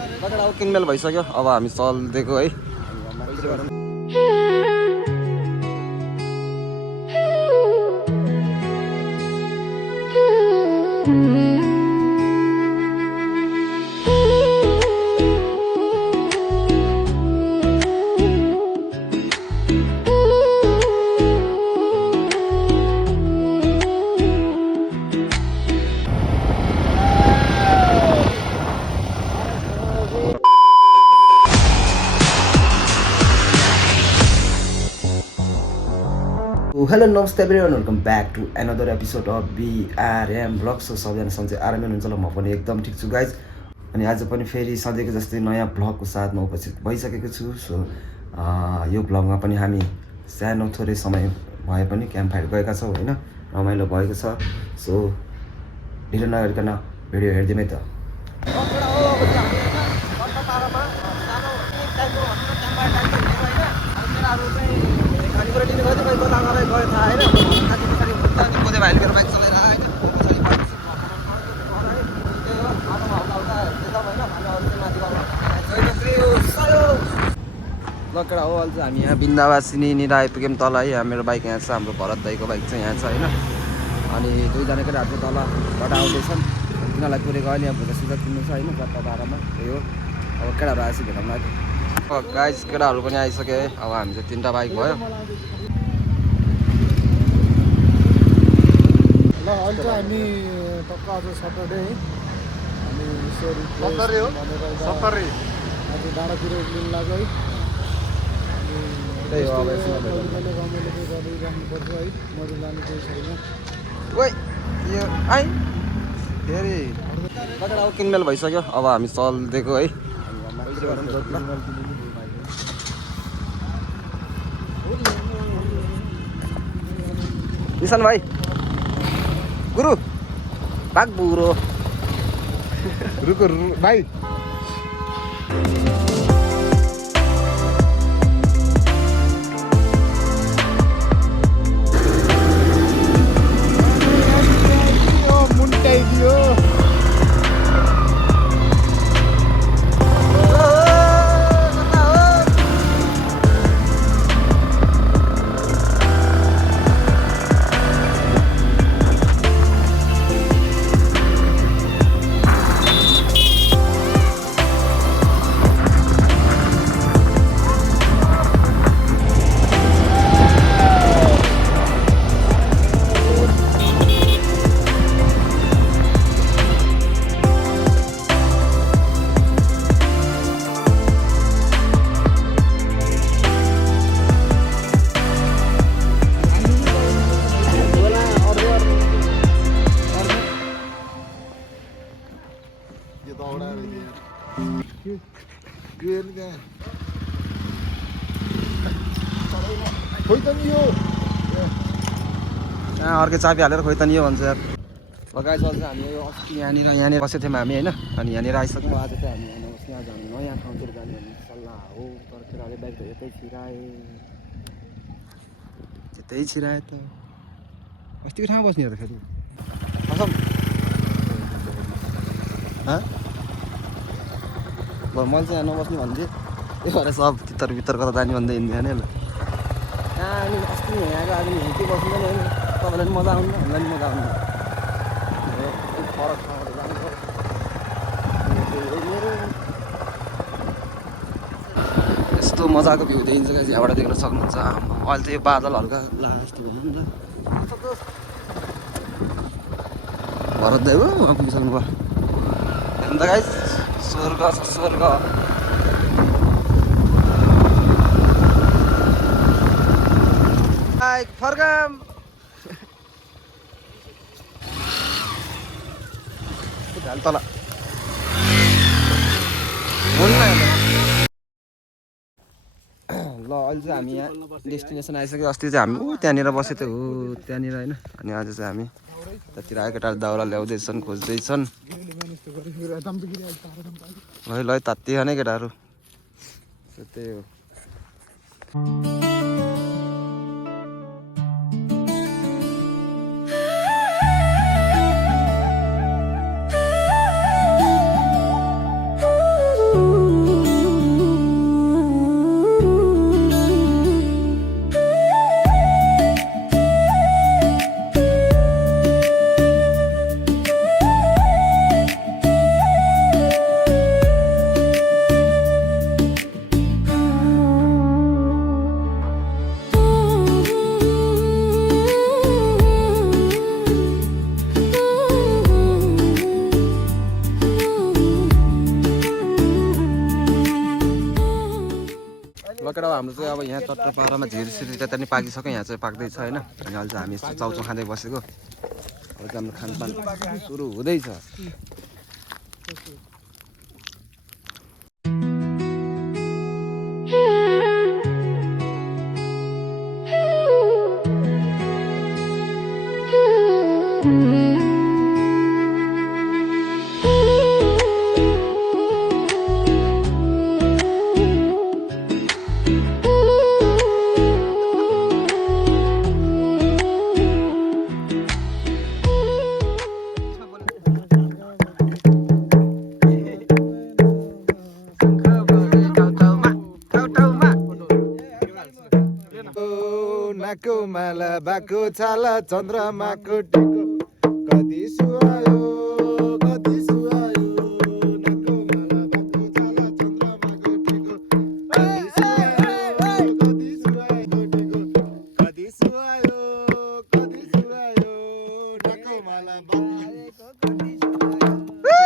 कतिवटा अब किनमेल भइसक्यो अब हामी चल्दिएको है हेलो नमस्ते everyone welcome back to another episode of BRM blog so सबैजना सन्चै आरामै हुनुहुन्छ ल म पनि एकदम ठिक छु गाइज अनि आज पनि फेरि सधैँको जस्तै नयाँ ब्लगको साथमा उपस्थित भइसकेको छु सो यो ब्लगमा पनि हामी सानो थोरै समय भए पनि क्याम्प फायर गएका छौँ होइन रमाइलो भएको छ सो ढिलो नगरिकन भिडियो हेरिदिउँ है त लकडा हो अहिले चाहिँ हामी यहाँ बिन्दावासिनीनिर आइपुग्यौँ तल है यहाँ मेरो बाइक यहाँ छ हाम्रो भरत दाइको बाइक चाहिँ यहाँ छ होइन अनि दुईजना केटाहरू चाहिँ तलबाट आउँदैछन् तिनीहरूलाई पुरेको अहिले यहाँ भुजा सुजा किन्नु छ होइन जता बाह्रमा त्यही हो अब केटाहरू आएपछि भेटौँ लाग्यो गाइस केटाहरू पनि आइसक्यो है अब हामी चाहिँ तिनवटा बाइक भयो ल अहिले चाहिँ हामी टक्क आज सटरडे है हामी सटरडे हो सटरडे आज डाँडातिर उक्लिनु लाग्यो है त्यही हो अब रमाइलो चाहिँ गरिराख्नुपर्छ है मजा लानु केही छैन ओइ यो आइ फेरि कतिवटा अब किनमेल भइसक्यो अब हामी चल्दिएको है निशान भाइ गुरु भाग बुरो रुको भाइ मुन्टाइदियो अर्कै चाबी हालेर खोइ त नि यो भन्छ यार लगाइ चल्छ हामी यो अस्ति यहाँनिर बसेको थियौँ हामी होइन अनि यहाँनिर आइसक्यौँ आज चाहिँ हामी यहाँ नबस्ने आज हामी नयाँ ठाउँतिर जाने भन्ने सल्लाह हो तर केटाले बाइक त यतै छिराए त अस्तिको ठाउँमा बस्ने त फेरि कसम मैले चाहिँ यहाँ नबस्ने भन्दै त्यो भएर सब तितर भित्र कता जाने भन्दै हिँड्दैन नि ल कहाँ अनि अस्ति यहाँको आदमी के बस्दैन होइन तपाईँलाई पनि मजा आउनु हामीलाई पनि मजा आउनु फरक ठाउँहरू जानु यस्तो मजाको भ्यू देखिन्छ क्या यहाँबाट देख्न सक्नुहुन्छ अहिले त यो बादल हल्का जस्तो भयो नि त भरत दाइ हो पुगिसक्नु भयो हेर्नु त गाइस स्वर्ग छ स्वर्ग फर्काम तल ल अहिले चाहिँ हामी यहाँ डेस्टिनेसन आइसक्यो अस्ति चाहिँ हामी त्यहाँनिर बसेको थियो हो त्यहाँनिर होइन अनि आज चाहिँ हामी त्यतिर आएको केटाहरू दाउरा ल्याउँदैछन् खोज्दैछन् ल तात्ती खाने केटाहरू त्यही हो भर्खर हाम्रो चाहिँ अब यहाँ चट्ट पारामा झिरसिरी त्यता नि पाकिसक्यो यहाँ चाहिँ पाक्दैछ होइन अनि अहिले चाहिँ हामी यस्तो चाउचाउ खाँदै बसेको अब चाहिँ हाम्रो खानपान सुरु हुँदैछ माला बाको छाला चन्द्रमाको टिको कति सुहायो कति सुहायो नाको माला बाको छाला चन्द्रमाको टिको कति सुहायो कति सुहायो कति सुहायो नाको माला बाको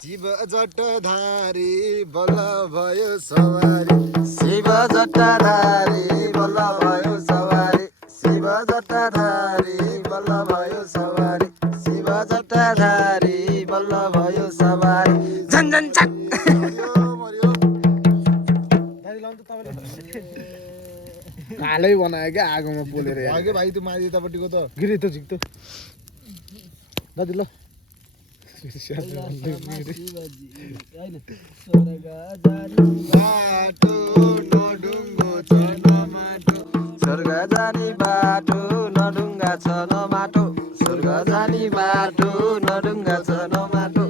शिव जटाधारी बल्ल भयो सवारी शिव जटाधारी बल्ल भयो सवारी शिव जटाधारी बल्ल भयो सवारी शिव जटाधारी बल्ल भयो सवारी झन झन छक कालै बनायो क्या आगोमा पोलेर आगे भाइ त्यो माथि यतापट्टिको त गिरे त झिक्तो दाजु ल स्वर्ग जाने बाटो नडुङ्गा छ नमाटो स्वर्ग जाने बाटो नडुङ्गा छ नमाटो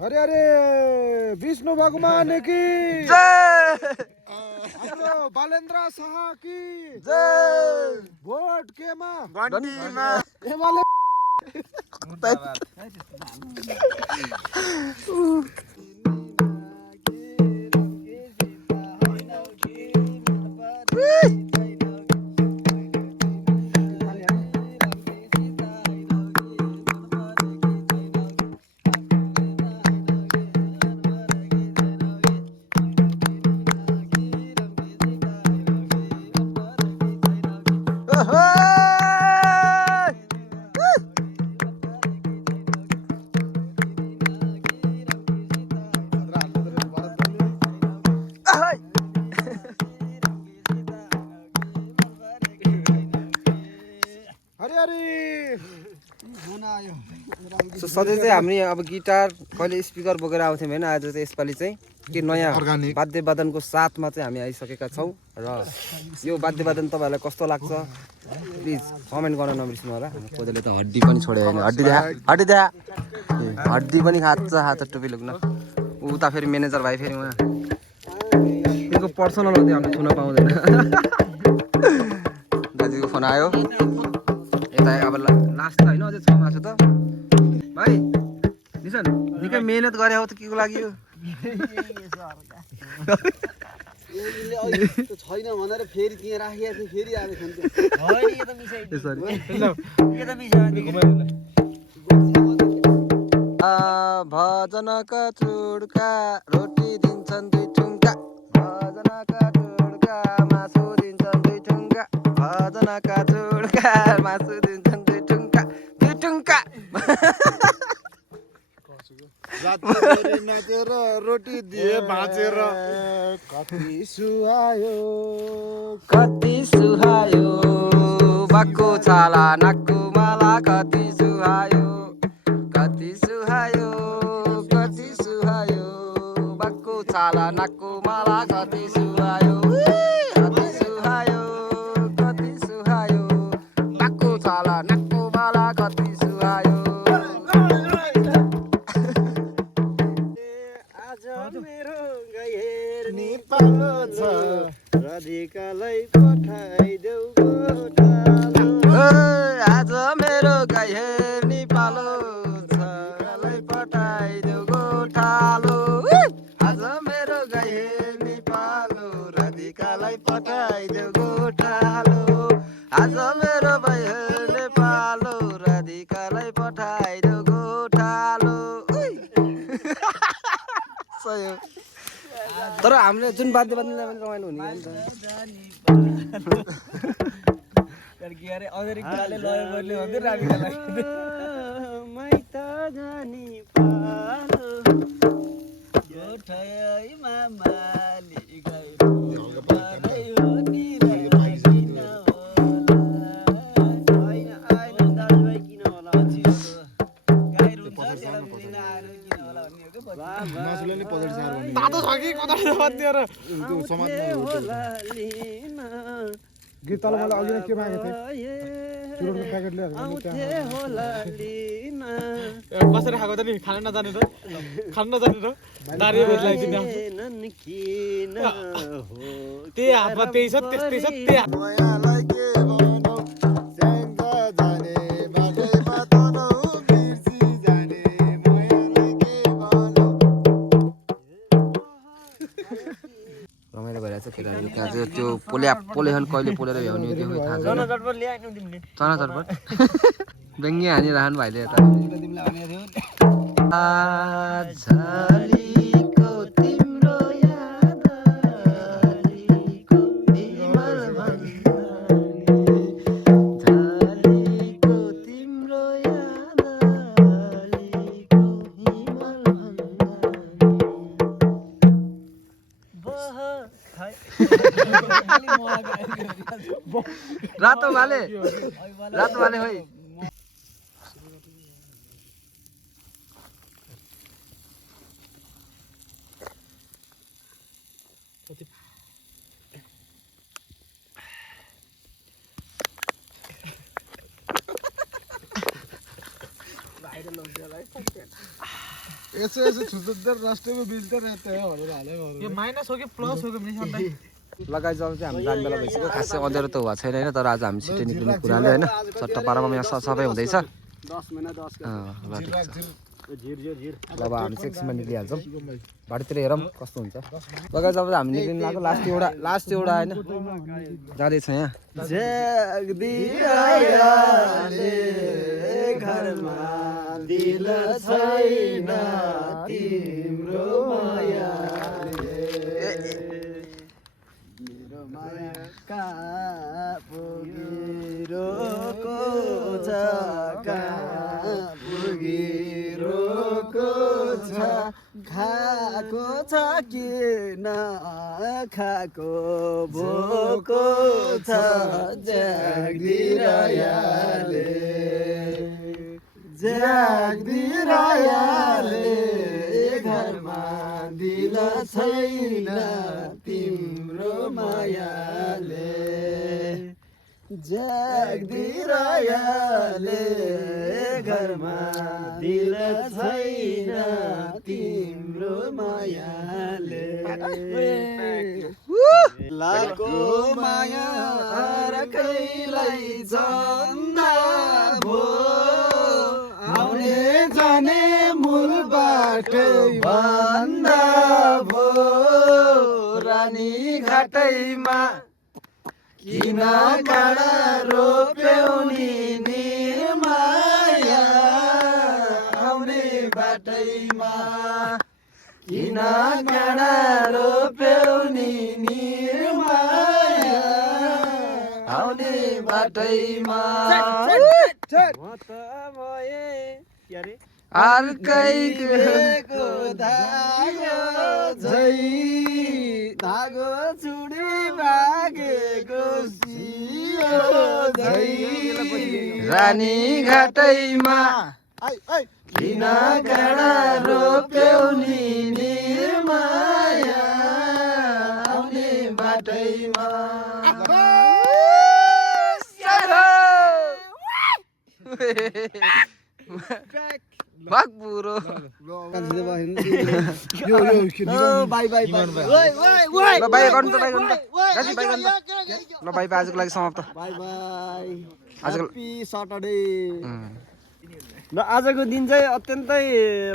अरे अरे विष्णु भगवान की हाम्रो बालेन्द्र शाह की भोट केमा गन्टीमा एमाले सो सधैँ चाहिँ हामी अब गिटार कहिले स्पिकर बोकेर आउँथ्यौँ होइन आज चाहिँ यसपालि चाहिँ के नयाँ वाद्य वादनको साथमा चाहिँ हामी आइसकेका छौँ र यो वाद्य वादन तपाईँहरूलाई कस्तो लाग्छ प्लिज कमेन्ट गर्न नबिर्सिनु होला कोहीले त हड्डी पनि छोड्यो होइन हड्डी देखा हड्डी देखा हड्डी पनि खान्छ हात टोपी लुक्न उता फेरि म्यानेजर भाइ फेरि उहाँ तिनको पर्सनल हो त्यो हामीले छुन पाउँदैन दाजुको फोन आयो यता अब लास्ट त होइन अझै 6 मासु त भाइ निसन निकै मेहनत गरे हो त के को लागि यो छैन भनेर फेरि त्यहाँ राखिया थियो फेरि आले खान्छ होइन यो त मिसाइ यसरी यो त मिसाइ भजनका चुड्का रोटी दिन्छन् 2 ठुङ्का भजनका चुड्का मासु दिन्छन् 2 ठुङ्का भजनका चुड्का मासु दिन्छन् 2 ठुङ्का 2 ठुङ्का नाचेर रोटी दिए बाँचेर कति सुहायो बाक्को छाला नाक्को माला कति सुहायो बाक्को छाला नाक्को माला कति सुहायो बाक्को छाला नाक्को माला कति सुहायो मेरो गएर नेपालो छ राधिकालाई पठाइदेऊ गोठालो आज मेरो गाई हेर्ने पालो छ पठाइदेऊ गोठालो आज मेरो गाई हेर्ने पालो राधिकालाई पठाइदेऊ गोठालो आज हामीले जुन बाध्य बाध्ने रमाइलो हुने नि त तर के अरे अमेरिक गाले लय गर्ने हो नि रामीका लागि मैत जानी पालो गोठै मामाले गाइरो पारै हो नि किन होला हैन आइन दाजुभाइ किन होला अछि गाइरो हुन्छ त्यसलाई मिलिन आएर किन होला भन्ने हो के मासुले नि पछाडी सार भन्ने तातो छ कि कता बत्तिएर त्यो समाजमा होला लिन गीत तल मलाई अघि नै के मागेको थिएँ चुरोटको प्याकेट लिएर आउँथे होला लिन कसरी खाएको त नि खान नजाने र दारी लगाइदिने नन किन हो त्यही हातमा त्यही छ त्यस्तै छ त्यही हात मायालाई के भनौ स्याङ्जा जाने बाटैमा तनौ बिर्सी जाने मायालाई के भनौ रमाइलो भइरहेछ केटाहरू त्यहाँ चाहिँ त्यो पोलेसन कहिले पोलेर भ्याउने हो त्यो खोइ थाहा छैन चटपट ल्याएन तिमीले चना चटपट व्यङ्ग्य हानिरहनु भाइले यता तिमीलाई भनेको थियो झलीको तिम्रो याद झलीको हिमाल झलीको तिम्रो याद झलीको हिमाल रातो भाले होइ ऐसे ऐसे छुछुद्दर रास्ते में मिलते रहते हैं भनेर हाले यो माइनस हो कि प्लस हो कि मिसन लगाइ जब चाहिँ हामी जाने बेला भइसक्यो खासै अँध्यारो त भएको छैन होइन तर आज हामी छिट्टै निक्लिने कुराले होइन चट्टा पारामा यहाँ सबै हुँदैछ 10 महिना 10 ल ठिक छ झिर ल अब हामी सेक्सनमा निक्लिहाल्छौँ बाटोतिर हेरौँ कस्तो हुन्छ लगाइ जब हामी निक्लिनु लाग्यो लास्ट एउटा होइन जाँदैछ यहाँ जगदिरायाले घरमा दिल छैन तिम्रो मायाले मेरो माया कहाँ पुगिरोको छ कहाँ पुगिरोको छ खाएको छ कि नखाएको भोको छ जाग्दिरायाले घरमा दिल छैन तिम्रो मायाले जाग्दिरायाले घरमा दिल छैन तिम्रो मायाले लाको माया रकैलाई चन्दा भो आउने जाने मूल बाटो भन्दा भो रानी घाटैमा किन काँडा रोप्यौ नि निर्माया आउने बाटैमा किन काँडा रोप्यौ नि निर्माया आउने बाटैमा अर्कैको धागो झै धागो चुडी भागेको सियो झै रानी घाटैमा किन काँडा रोप्यौ नि निर्माया आउने बाटैमा Bakburo. Bye bye bye. Lo bye गर्नु त bye गर्नु त. गाजी bye गर्नु त. ल bye bye आजको लागि समाप्त. बाई बाई आजको ह्यापी सटरडे ल आजको दिन चाहिँ अत्यन्तै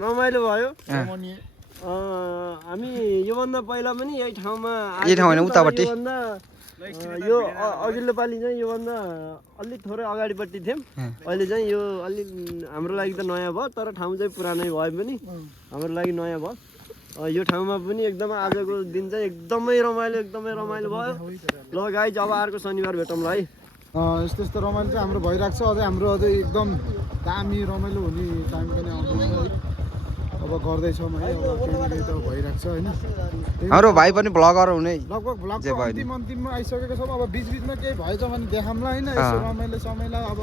रमाइलो भयो हामी योभन्दा पहिला पनि यही ठाउँमा यही ठाउँ होइन उतापट्टि यो अघिल्लो पालि चाहिँ योभन्दा अलिक थोरै अगाडिपट्टि थियौँ अहिले चाहिँ यो अलिक हाम्रो लागि त नयाँ भयो तर ठाउँ चाहिँ पुरानै भए पनि हाम्रो लागि नयाँ भयो यो ठाउँमा पनि एकदमै आजको दिन चाहिँ एकदमै रमाइलो भयो ल गाइज अब अर्को शनिबार भेटौँला है यस्तो यस्तो रमाइलो चाहिँ हाम्रो भइरहेको छ अझै एकदम दामी रमाइलो हुने टाइम पनि आउँदैछ है अब गर्दैछौँ है अब केही त भइरहेको छ होइन हाम्रो भाइ पनि भ्लगर हुने लगभग भ्लगको अन्तिममा आइसकेको छौँ अब बिचबिचमा केही भएछ भने देखाउँला होइन यसो रमाइलो समयलाई अब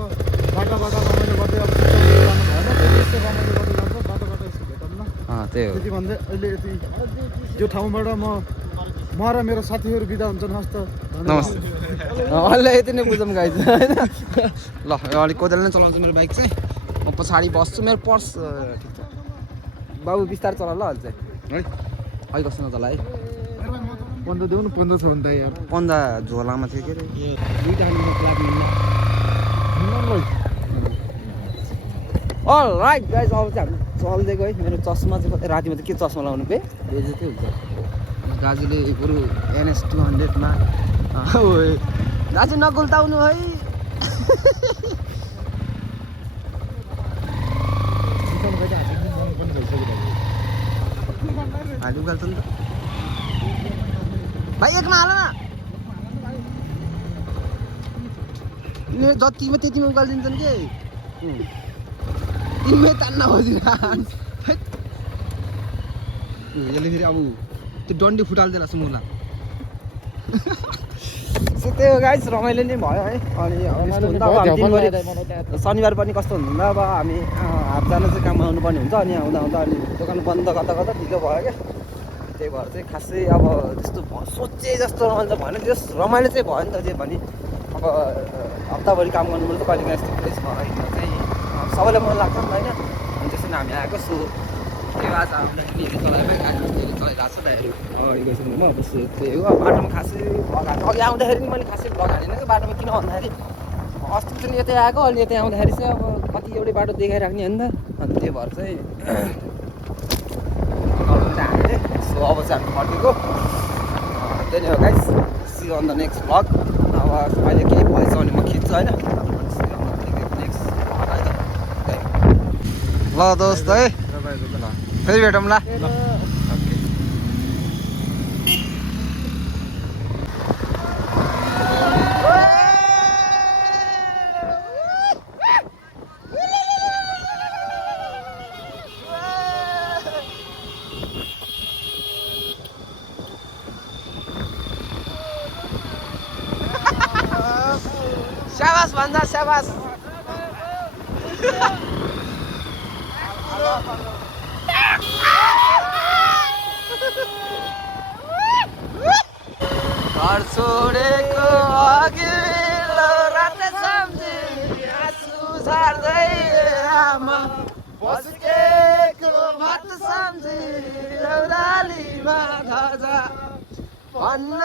बाटो रमाइलो गर्दै अब भएन त्यही यस्तो रमाइलो गर्दै जान्छ बाटो यसो भेटौँ न त्यही हो त्यति भन्दै अहिले यति यो ठाउँबाट म र मेरो साथीहरू बिदा हुन्छन् हस्त नमस्ते अहिले यति नै बुझौँ गाइज होइन ल अलिक कोदाले नै चलाउँछु मेरो बाइक चाहिँ म पछाडि बस्छु मेरो पर्स ठिक छ बाबु बिस्तार चला ल अहिले चाहिँ है अहिले कस्तो नचला है 15 देऊ न 15 छ भने त यार पन्दा झोलामा थियो के अरे दुईटा अल राइट गाइज अब चाहिँ हामी चल्दै गयो मेरो चस्मा चाहिँ कतै रातिमा चाहिँ के चस्मा लाउनु पे बेजती हुन्छ दाजुले बरु NS 200मा दाजु नगुल्ताउनु है हाली उकाल्छ नि त भाइ एकमा हाल न जतिमा त्यतिमा उकालिदिन्छन् के तिमीमै तान्न खोजिरहन् यसले फेरि अब त्यो डन्डी फुटाल्दैन मुला सो त्यही हो गाइस रमाइलो नै भयो है अनि शनिबार पनि कस्तो हुन्छ अब हामी हातजना चाहिँ काममा आउनुपर्ने हुन्छ अनि आउँदा अनि दोकान बन्द गर्दा ढिलो भयो क्या त्यही भएर चाहिँ खासै अब त्यस्तो सोचे जस्तो रमाइलो भएन त्यस रमाइलो चाहिँ भयो नि त जे भने अब हप्ताभरि काम गर्नुपर्छ कहिले काहीँ यस्तो प्लेस भएर चाहिँ सबैलाई मन लाग्छ नि त होइन अनि त्यसरी हामी आएको सो त्यो आज हामीलाई हेरी चलाएमै गाडी चलाइरहेको छ त अगाडि गइसक्नु म बस्छु त्यही हो बाटोमा खासै भ्लग हाल्छ अघि आउँदाखेरि नि मैले खासै भ्लग हालेन कि बाटोमा किन भन्दाखेरि अस्ति पनि यतै आएको अनि यतै आउँदाखेरि चाहिँ अब कति एउटै बाटो देखाइराख्ने होइन नि त अनि त्यही भएर चाहिँ हामीले सो अब चाहिँ हामी फर्केको त्यही नै हो guys see on the next vlog अब अहिले केही भएछ भने म खिच्छु होइन ल दोस्त है फेरि भेटौँला स्याबास भन्छ स्याबास घर छोडेको अघिल्लो रात सम्झे आँसु झार्दै आमा बस्केको भात सम्झे देउरालीमा धजा भन्न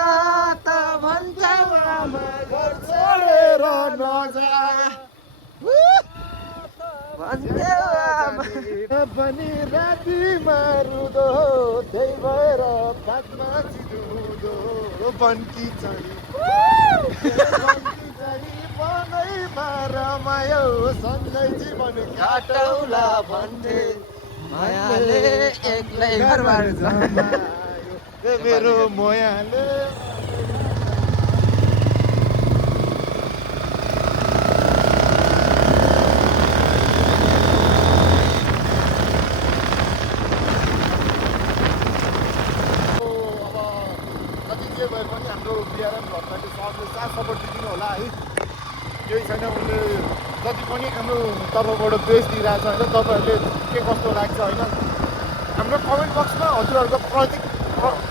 त भन्छौ आमा घर छोडेर नजा भन्थ्यौ आमा पनि रातिमा रुदो त्यही भएर काठमा चिदुदो बन्की चढी बनैमा रमायो सँगै जीवन काटौला भन्थे मायाले एक्लै घरबार जमायो मेरो मोयाले सपोर्ट दिनु होला है केही छैन उसले जति पनि हाम्रो तर्फबाट बेस दिइरहेको छ होइन तपाईँहरूले के कस्तो लाग्छ होइन हाम्रो कमेन्ट बक्समा हजुरहरूको प्रति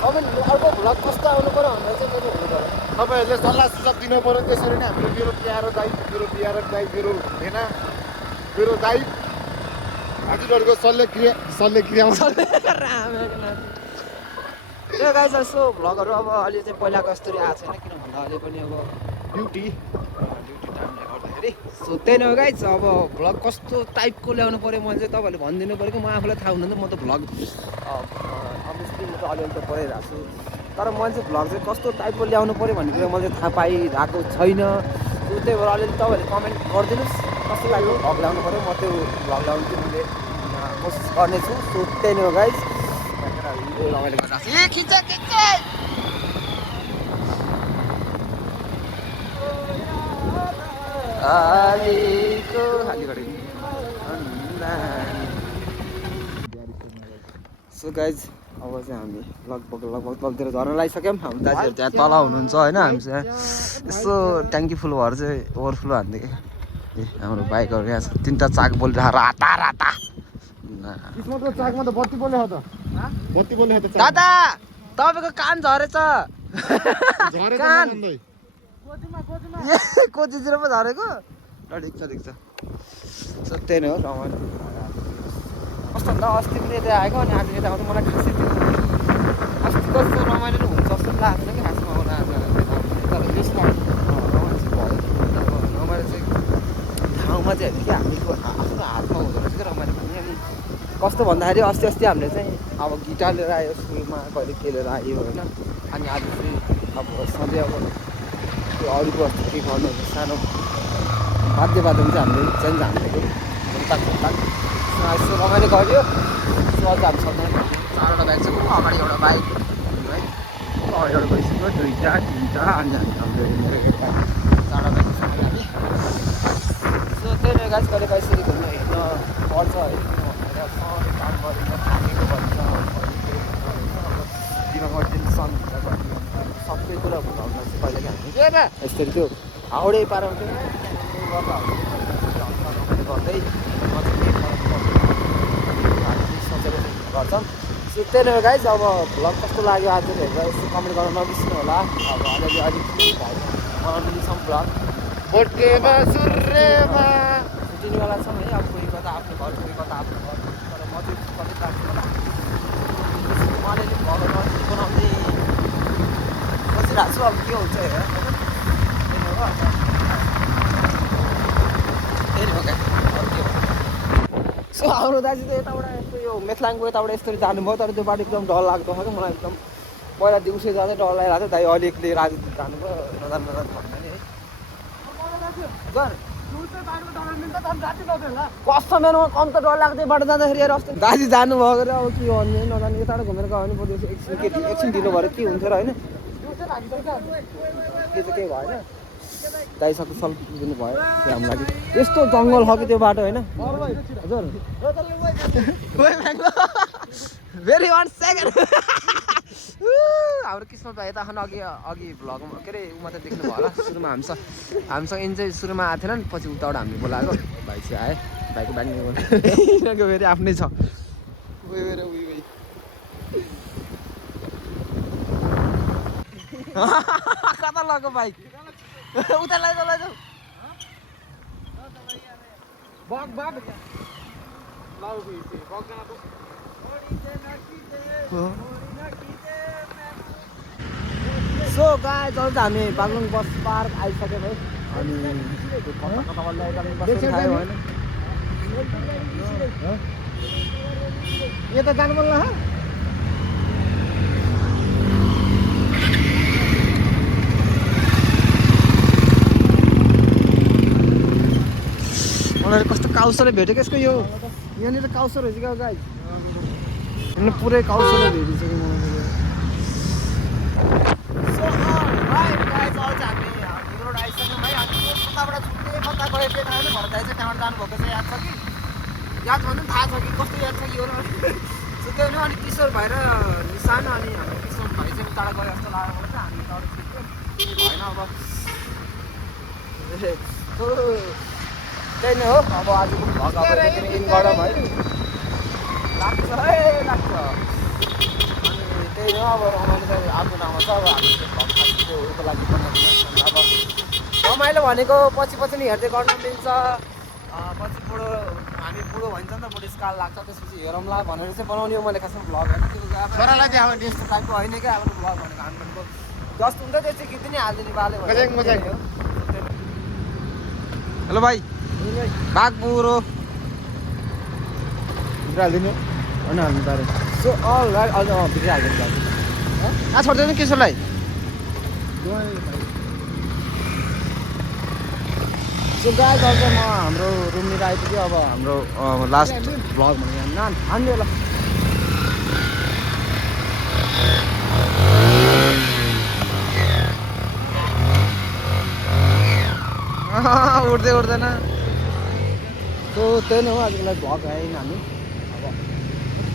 कमेन्ट अर्को भ्लग कस्तो आउनु पऱ्यो भनेर चाहिँ मैले हुनु पऱ्यो तपाईँहरूले सल्लाह सुझाव दिनु पऱ्यो त्यसरी नै हाम्रो मेरो प्यारो दाइ मेरो बिहारक दाइ मेरो भेना मेरो दाइ हजुरहरूको शल्यक्रिया त्यो गाइस यसो भ्लगहरू अब अहिले चाहिँ पहिलाको जस्तै आएको छैन किन भन्दा अहिले पनि अब ड्युटी टाइमले गर्दाखेरि सो त्यही नै हो गाइस अब भ्लग कस्तो टाइपको ल्याउनु पऱ्यो मैले चाहिँ तपाईँहरूले भनिदिनु पऱ्यो कि म आफूलाई थाहा हुँदैन म त भ्लग अभियसली म त अलिअलि त पढाइरहेको छु तर मैले चाहिँ भ्लग चाहिँ कस्तो टाइपको ल्याउनु पऱ्यो भन्ने कुरा मैले थाहा पाइरहेको छैन सो त्यही भएर अलिअलि तपाईँहरूले कमेन्ट गरिदिनुहोस् कस्तो टाइपको भ्लग ल्याउनु पऱ्यो म त्यो भ्लग ल्याउनु चाहिँ मैले कोसिस गर्नेछु सो त्यही नै हो गाइस रमाइलो गरिरहेको छ। ए खिच्छ खिच्छ आलीको हाली सो गाइज अब चाहिँ हामी लगभग तलतिर झर्न लागिसक्यौँ। हाम्रो दाजुहरू त्यहाँ तल हुनुहुन्छ होइन, हामी चाहिँ यसो ट्याङ्की फुल भएर चाहिँ ओभरफ्लो हान्दै ए हाम्रो बाइकहरू यहाँ छ, 3टा चाक बोलिरहेको राता राता। किस्मतको चाकमा त बत्ती बोल्यो त बत्ती बोल्यो त दादा तपाईँको कान झरेछ झरेको कान भन्दै कोचितिर पो झरेको ल ठिक छ सो त्यही नै हो रमाइलो कस्तो भन्दा अस्ति पनि यता आएको अनि आज यता आउँदा मलाई खासै त्यो अस्ति कस्तो रमाइलो हुन्छ जस्तो लाग्दैन कि खासमा आउन आज तर यसमा रमाइलो चाहिँ भयो रमाइलो चाहिँ ठाउँमा चाहिँ होइन कि हामीको आफ्नो हातमा हुँदो रहेछ क्या रमाइलो पनि। अनि कस्तो भन्दाखेरि अस्ति हामीले चाहिँ अब गिटार लिएर आयो स्कुलमा, कहिले के लिएर आयो होइन, अनि आज चाहिँ अब सधैँ अब त्यो अरूको अस्ति के गर्नु सानो वाद्यवादन चाहिँ हामीले चेन्ज हानेको यसो रमाइलो गऱ्यो। सो अझ हामी सधैँ 4वटा बाइक छ, अगाडि एउटा बाइक है, अगाडि एउटा गइसक्यो 2टा 3टा अनि हाम्रो 4वटा बाइक छ हामी। सो त्यही नै गाइस कहिले काहीँ यसरी घुम्न हिँड्न पर्छ है, किनभने काम गरेर थाकेको भन्छ दिमागमा टेन्सन हुन्छ सबै कुरा भुलाउन चाहिँ कहिले काहीँ हामी यसरी त्यो हाउडे पारामा गर्दै सोचेको गर्छौँ। सो त्यही नै गाइज अब भ्लग कस्तो लाग्यो आज हेरेर यसो कमेन्ट गर्न नबिर्सिनु होला। अब अलिअलि अलिक बनाउनु दिन्छौँ भ्लग बोटेमा सुर्रेमा छुट्टिनेवाला छौँ है। अब कोही कता आफ्नो घर कोही कता आफ्नो घर, तर म चाहिँ कतै प्राप्त उहाँले भ्लगहरू बनाउँदै बसिरहेको छु। अब के हुन्छ हेर सो हाम्रो दाजु त यताबाट यस्तो यो मेथलाङको यताबाट यस्तरी जानुभयो, तर त्यो बाटो एकदम डर लाग्दो छ क्या मलाई एकदम। पहिला दिउँसो जाँदै डर लागिरहेको थियो, दाइ अहिले एक्लै राजनीति जानुभयो नजानु भन्दा नि है। कस्तो मेरोमा कम त डर लाग्थ्यो बाटो जाँदाखेरि यार। अस्ति दाजु जानुभयो अरे अब के भन्ने नजानु यताबाट घुमेर गयो भने पऱ्यो एकछिन ढिलो भएर के हुन्थ्यो र होइन, के चाहिँ केही भएन। दाइसँग सल्प दिनु भयो त्यो हाम्रो लागि। यस्तो जङ्गल छ कि त्यो बाटो होइन हजुर। भेरी 1 सेकेन्ड हाम्रो किस्मत भाइ यता खान अघि भ्लगमा के अरे उमा त देख्नु भयो होला। सुरुमा हामीसँग इन चाहिँ सुरुमा आएको थिएन नि, पछि उताबाट हामीले बोलाएको भाइ चाहिँ आयो। भाइको बानी यिनीहरूको फेरि आफ्नै छ कता लग्यो बाइक उता लैजाऊ सो गाइस जब हामी बागलुङ बस पार्क आइसक्यौँ है। अनि यो त जानु मन लाग्यो मलाई कस्तो काउसरले भेटेको यसको यो यहाँनिर काउसर रहेछ क्या गाइस, यहाँ पुरै काउसरले भेटिसक्यो मलाई। कता गयो त्यो थाहा छैन, भरे दाइ चाहिँ त्यहाँबाट जानुभएको चाहिँ याद छ कि याद भन्नु पनि थाहा छ कि कस्तो याद छ कि हो र। सो त्यो नि अनि किशोर भाइ र निशान अनि हाम्रो किशोर भाइ चाहिँ उताबाट गयो जस्तो लागेको छ। हामी उताबाट छिट्यो भएन अब त्यही नै हो। अब आजको भ्लग अब इन गरौँ है, लाग्छ है लाग्छ। अनि त्यही हो अब रमाइलो चाहिँ आफ्नो ठाउँमा छ। अब हामी त्यो उयोको लागि बनाउँदैछौँ। अब रमाइलो भनेको पछि नि हेर्दै गर्न मिल्छ, पछि बुढो हामी बुढो भन्छ नि त बुढेसकाल लाग्छ, त्यसपछि हेरौँला भनेर चाहिँ बनाउने हो मैले खासमा भ्लग होइन। त्यो छोरालाई देखाउने यस्तो टाइपको होइन क्या अब भ्लग भनेको हामी भनेको जस्ट हुन्छ त्यो चाहिँ गीत नै हालिदिने बाले हो। हेलो भाइ बाघ बुढो हालिदिनु होइन हाल्नु पारो। सो अल राइट अहिले भित्र हालिदिनु दाजु छोड्दैन किशोरलाई। सो गाइस अब म हाम्रो रुमनिर आइपुग्यो। अब हाम्रो लास्ट भ्लग भनेको हान्नु होला उठ्दै उठ्दैन त्यही नै हो आजको लागि भ्लग आयौँ हामी अब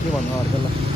के भन्नु अरू ल